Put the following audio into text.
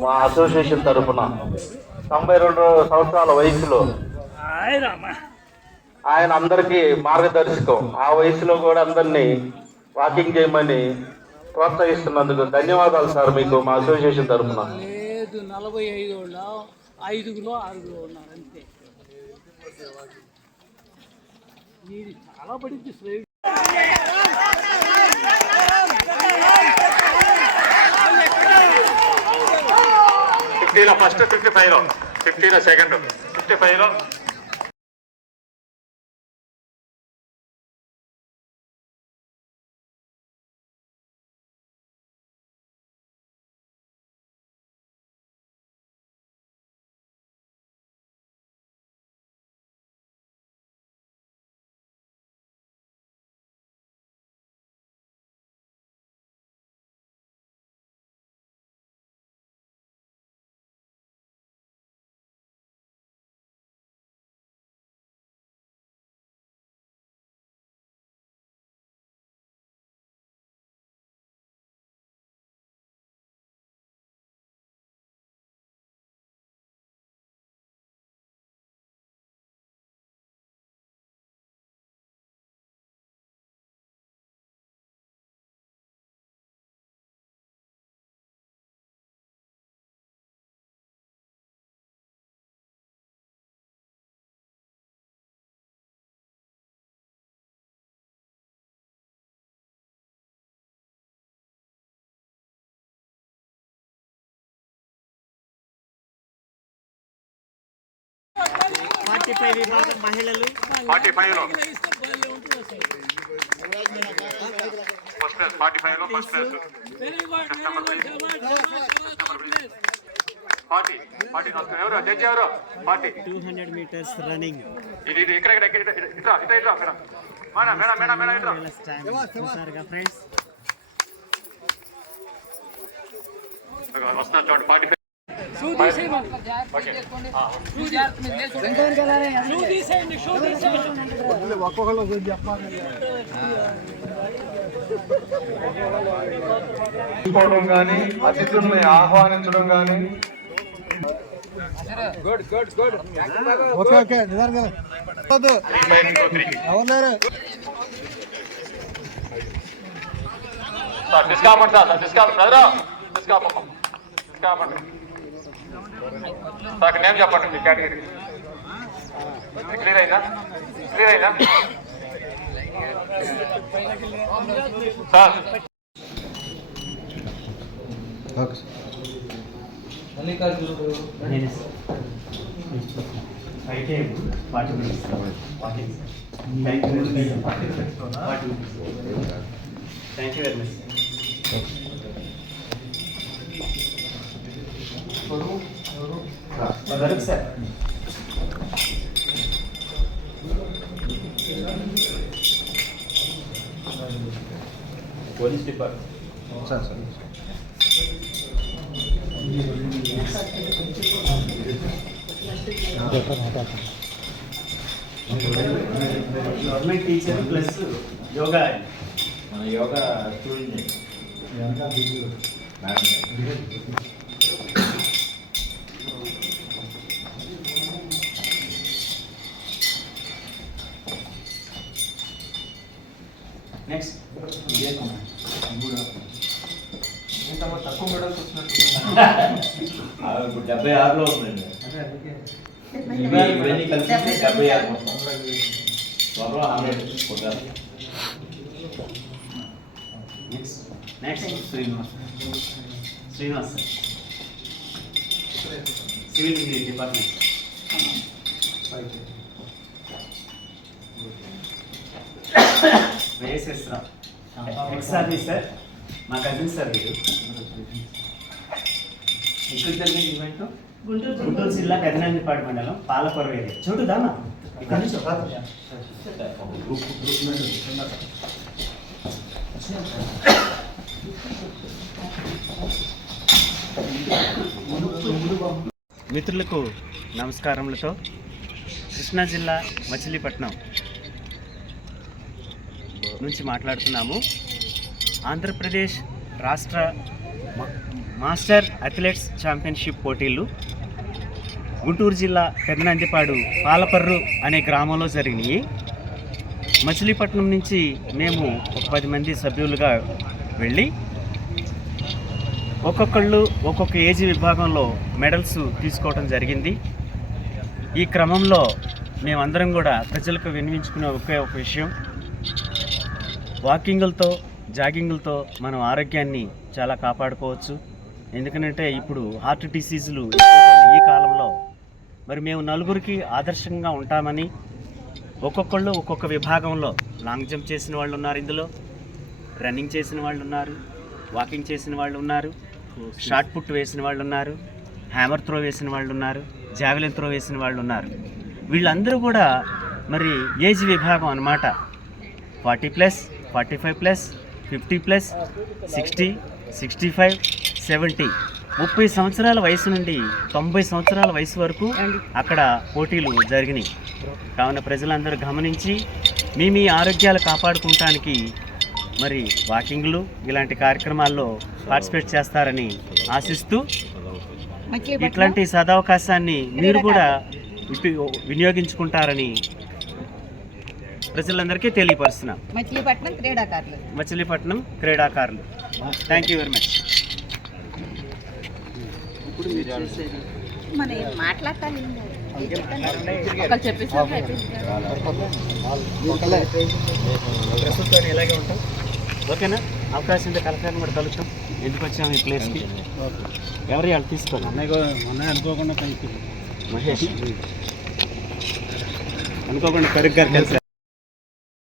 మా అసోసియేషన్ తరఫున తొంభై రెండు సంవత్సరాల వయసులో ఆయన అందరికీ మార్గదర్శకం. ఆ వయసులో కూడా అందరినీ వాకింగ్ చేయమని ప్రోత్సహిస్తున్నందుకు ధన్యవాదాలు సార్ మీకు మా అసోసియేషన్ తరఫున లేదు నలభై ఐదు వాళ్ళు ఐదుగురు ఆరుగురు ఉన్నారు అంతే. ఇది చాలా పడింది శ్రేణి ఫిఫ్టీలో ఫస్ట్ ఫిఫ్టీ ఫైవ్లో ఫిఫ్టీలో సెకండ్. ఫిఫ్టీ ఫైవ్లో ఫార్టీ ఫైవ్ విభాగం మహిళలు. ఫార్టీ ఫైవ్లో ఇస్తే భలే ఉంటుంది అసలు. ఫస్ట్ క్లాస్ ఫార్టీ ఫైవ్లో first class Very good, very good, శభాష్, శభాష్, శభాష్. ఫార్టీ ఫార్టీ ఎవరు? జడ్జి ఎవరు? Forty. Two hundred metres running. ఇది ఇది ఇక్కడ ఇక్కడ ఇక్కడ ఇట్లా ఇట్లా ఇట్లా madam. Madam madam madam madam ఇట్లా టైం చూసారుగా ఫ్రెండ్స్ వస్తున్నా చూడండి forty five shoe తీసేయమను. Okay shoe తీసేయండి షూ తీసేయండి తీసుకోవడం కానీ అతిథుల్ని ఆహ్వానించడం కానీ sir discount sir sir discount brother discount discount నాకు నేమ్ చెప్పండి మీ కేటగిరీ. క్లియర్ అయిందా? క్లియర్ అయిందా? సార్ అయితే forty minutes thank you very much వరకు sir police department sir sir government teacher plus yoga మన యోగా స్టూడెంట్ నెక్స్ట్ తక్కువ medals వచ్చినట్టు డెబ్బై ఆరులో ఉందండి. ఇవి ఇవన్నీ కలిసి డెబ్బై ఆరు. మొత్తం. త్వరలో హండ్రెడ్ కొట్టాలి. Next Srinivas. Srinivas sir. Civil engineering department ex service sir మా కజిన్ సార్ మీరు ఎక్కడ జరిగింది ఈవెంట్ గుంటూరు గుంటూరు జిల్లా పెదనందిపాడు మండలం పాలకొర ఏరియా చూడు దామా. ఇక్కడ నుంచి మిత్రులకు నమస్కారములతో కృష్ణా జిల్లా మచిలీపట్నం నుంచి మాట్లాడుతున్నాము. ఆంధ్రప్రదేశ్ రాష్ట్ర మాస్టర్ అథ్లెట్స్ ఛాంపియన్షిప్ పోటీలు గుంటూరు జిల్లా పెదనందిపాడు పాలపర్రు అనే గ్రామంలో జరిగినాయి. మచిలీపట్నం నుంచి మేము ఒక పది మంది సభ్యులుగా వెళ్ళి ఒక్కొక్కళ్ళు ఒక్కొక్క ఏజ్ విభాగంలో మెడల్స్ తీసుకోవడం జరిగింది. ఈ క్రమంలో మేమందరం కూడా ప్రజలకు వినిపించుకునే ఒకే ఒక విషయం. వాకింగులతో జాగింగ్లతో మనం ఆరోగ్యాన్ని చాలా కాపాడుకోవచ్చు. ఎందుకంటే ఇప్పుడు హార్ట్ డిసీజులు ఈ కాలంలో. మరి మేము నలుగురికి ఆదర్శంగా ఉంటామని ఒక్కొక్కళ్ళు ఒక్కొక్క విభాగంలో. లాంగ్ జంప్ చేసిన వాళ్ళు ఉన్నారు ఇందులో. రన్నింగ్ చేసిన వాళ్ళు ఉన్నారు. వాకింగ్ చేసిన వాళ్ళు ఉన్నారు. షార్ట్ పుట్ వేసిన వాళ్ళు ఉన్నారు. హ్యామర్ త్రో వేసిన వాళ్ళు ఉన్నారు. జావెలిన్ త్రో వేసిన వాళ్ళు ఉన్నారు. వీళ్ళందరూ కూడా మరి ఏజ్ విభాగం అన్నమాట. Forty plus forty five plus fifty plus sixty sixty five seventy. ముప్పై సంవత్సరాల వయసు నుండి తొంభై సంవత్సరాల వయసు వరకు అక్కడ పోటీలు జరిగినాయి. కావున ప్రజలందరూ గమనించి మీ మీ ఆరోగ్యాలు కాపాడుకుంటానికి మరి వాకింగ్లు ఇలాంటి కార్యక్రమాల్లో పార్టిసిపేట్ చేస్తారని ఆశిస్తూ ఇట్లాంటి సదవకాశాన్ని మీరు కూడా వినియోగించుకుంటారని ప్రజలందరికీ తెలియపరుస్తున్నాం. మచిలీపట్నం క్రీడాకారులు. మచిలీపట్నం క్రీడాకారులు. థ్యాంక్ యూ వెరీ మచ్ మనం ఏం చెప్పేసి ప్రస్తుతం ఇలాగే ఉంటాం ఓకేనా? అవకాశం ఉంటే కలెక్టర్ కూడా కలుగుతాం ఎందుకు వచ్చాము ఈ ప్లేస్కి ఎవరు వాళ్ళు తీసుకోండి అనుకోకుండా పైకి. మహేష్. అనుకోకుండా కరుగ్గారు కలిసి